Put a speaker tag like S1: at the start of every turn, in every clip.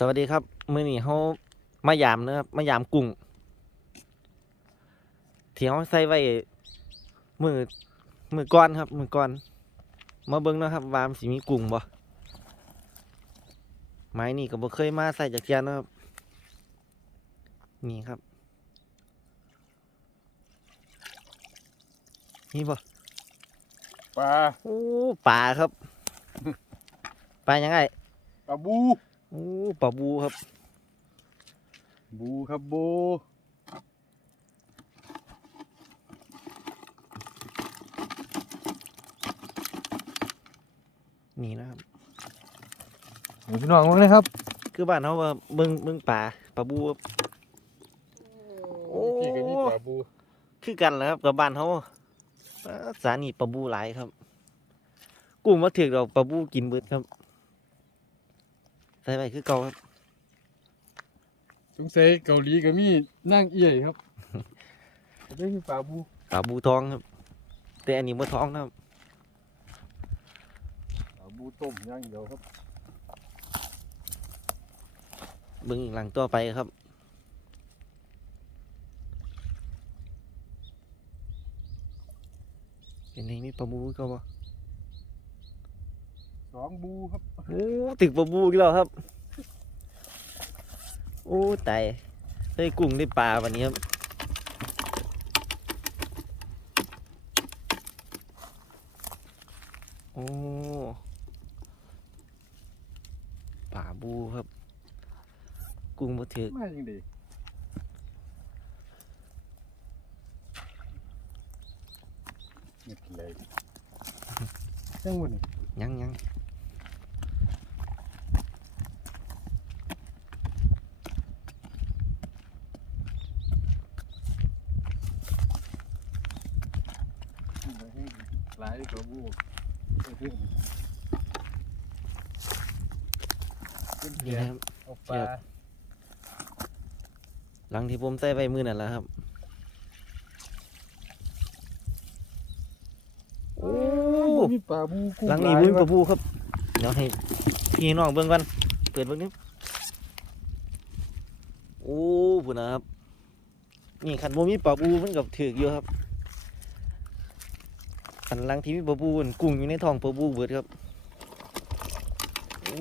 S1: สวัสดีครับ มื้อนี้เขามายามนะครับมายามกุ้งที่เขาใส่ไว้มือมือก้อนครับมือก้อน มาเบิ่งเนาะครับว่ามันสิมีกุ้งบ่ไม้นี่ก็บ่เคยมาใส่จักเทียนนะครับ นี่ครับนี่บ่
S2: ปลา
S1: โอ้ปลาครับปลายังไง
S2: ปลาบู
S1: โอ้ปลาบูครับ
S2: บูครับบู
S1: นี่นะครับ
S2: พี่น้องมั้งนะครับ
S1: คือบ้านเขาว่าเบิ่งเบิ่งป่าปลาบูครับโอ้
S2: พี่ก็มีปลาบู
S1: คือกันแหล้วครับกับบ้านเขาอ่าสานีปลาบูหลายครับ กุ้งมาถือกเราปลาบูกินเบิดครับใส่ไปคือเก่าครับ
S2: สงสัยเกาหลีก็มีนั่งเอี่ยครับได้มีปลาบู
S1: ปลาบูทองครับ แต่อันนี้บ่ท้องนะครับ
S2: ปลาบูต้มอย่างเดียวครับ
S1: เบิ่งอีกหลังตัวไปครับ เป็นไงมีปลาบูก็บ่
S2: สองบูครับ
S1: โอ้ตึกปลาบูอีกแล้วครับ โอ้ตายได้กุ้งได้ปลาวันนี้ครับโอ้ปลาบูครับ กุ้งบ่ถือก
S2: มาจังดีนี่เลยจังหวะนี่
S1: ยังยัง
S2: หลายปลาบูนี่
S1: นะครับ
S2: เอาปลา
S1: หลังที่ผมใส่ไว้มือนั่นแหละครับ โอ้
S2: มีปลาบู
S1: หลังนี้า
S2: ย
S1: บุ้ง
S2: ค
S1: ปลาบูครับ เดี๋ยวให้พี่น้องเบิ่งกันเปิดเบิ่งนิดโอ้พุ่นะครับ นี่ขันบ่มีปลาบูมันกับถือกอยู่ครับ ขันหลังที่มีปลาบูนั่นกุ้งอยู่ในท้องปลาบูเบิดครับโอ้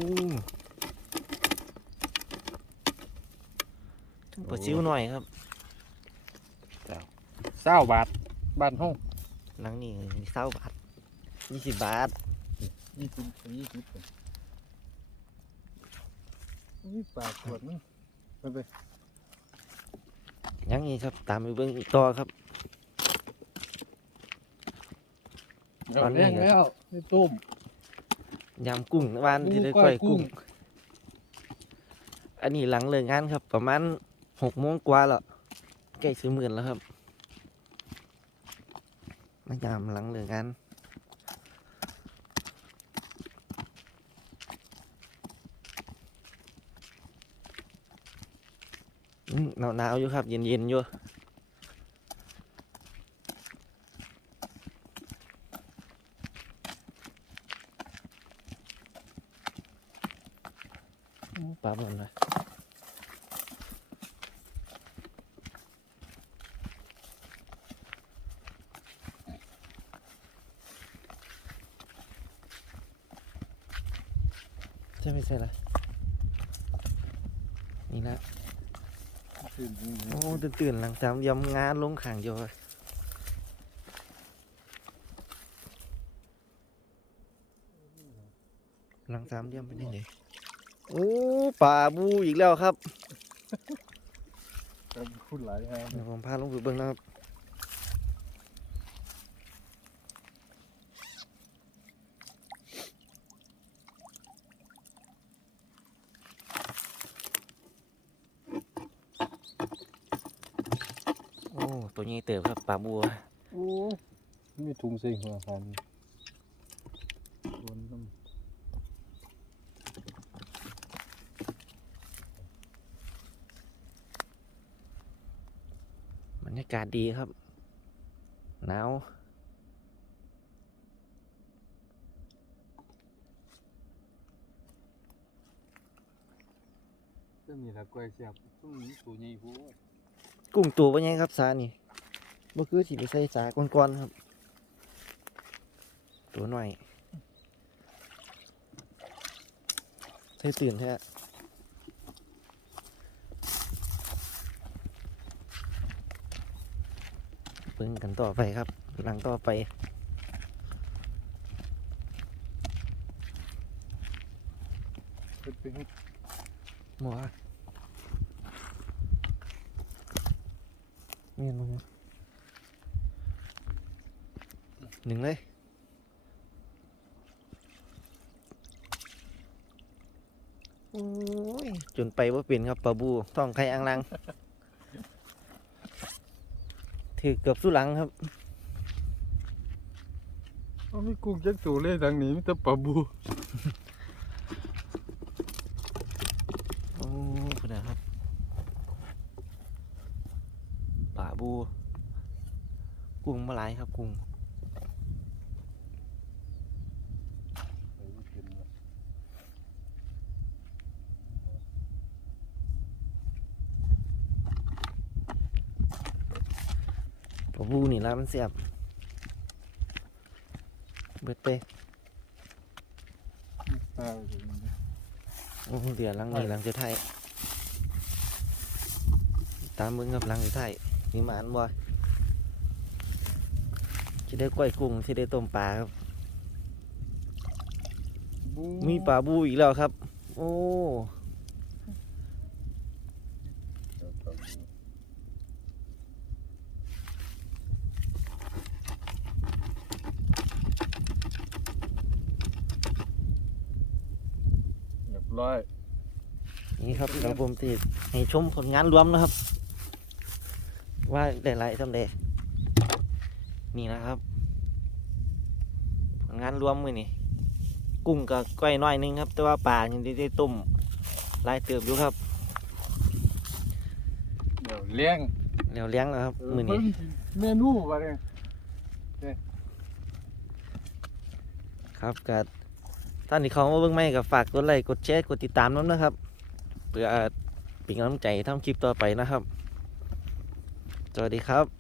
S1: ถึงปลาซิวหน่อยครับ
S2: เศร้าบาทบ้านห้อง
S1: หลังนี้เศร้าบาทยี่สิบบาท
S2: ยี่สิบยี่สิบนี่ปลาขวดนึงไปไป
S1: ยังอีกครับตามไปเบิ่งอีกต่อครับ ตอนนี้
S2: แรงแล้วนี่ต้ม
S1: ยำกุ้งวานที่ได้
S2: กุ้ง
S1: ก้อย
S2: ก้อยกุ้
S1: กุ้ง
S2: ง
S1: อันนี้หลังเลิกงานครับ ประมาณหกโมงกว่าแล้วใกล้ซื้อหมื่นแล้วครับมายามหลังเลิกงานอืมหนาวๆอยู่ครับ เย็นๆอยู่ อืมปลาหมดเลยใช่ไม่ใช่ละนี่นะ
S2: ตื่น
S1: โอ้ตื่นตื่นๆหลังจากยำงานลงขังอยู่เลยหลังสามเยี่ยมเป็นยังไง โอ้ป่าบูอีกแล้วครับ
S2: ครับพูดหลายครับ
S1: เดี๋ยวผมพาลงไปเบิ่งนะครับโอ้ตัวนี้เติบครับป่าบัว
S2: โอ้มีถุงเซ็งหัวพันโดนต้อง
S1: บรรยากาศดีครับ หนาว
S2: จะมีละก้อยเสียบซุ่มนี้ตัวใหญ่ผู้
S1: กุ้งตัวเป็นไงครับสานี่บ่คือสิไปใส่สาก้อนๆครับ ตัวหน่อย ใส่ตื่นแท้ เบิ่งกันต่อไปครับหลังต่อไป
S2: เป็นเป็น
S1: หมัวเมียนมึงหนึ่งเลยโอ้ยจนไปว่าเป็นครับปลาบูท้องไข่อังลัง ถือเกือบสู้หลังครับ
S2: เอามีกุ้งจักตัวเลยทางนี้มีแต่ปลาบู
S1: โอ้คุณนะครับป่าบู กุ้งมาหลายครับกุ้ง ปลาบูนี่ละมันเสียบ เบิดไป
S2: ปลาอยู่นี่
S1: โอ้เดี๋ยวหลังนี้หลังจะไทยตามมึงกับหลังจะไทยนี่หมานบ่ที่ได้กล้วยกุ้งที่ได้ต้มปลาครับ
S2: บู
S1: มีปลาบูอีกแล้วครับ โอ้
S2: เรียบร้อย
S1: นี่ครับเราผมติดให้ชมผลงานรวมนะครับ ว่าได้ไรทำเดนี่นะครับ ผลงานรวมมือนี่กุ้งกับก้อยน้อยหนึงครับ แต่ว่าปลายังได้ได้ต้มหลายเติบอยู่ครับ
S2: เดี๋ยวเลี้ยง
S1: แล้วเลี้ยงแล้วครับมือนี้
S2: เบิ่งเมนูว่าเนี่ย
S1: ครับกับ ท่านที่เขามาเบิ่งไม่กับฝากกดไลค์กดแชร์กดติดตามน้ำนะครับเพื่อเป็นกำลังใจทำคลิปต่อไปนะครับ สวัสดีครับ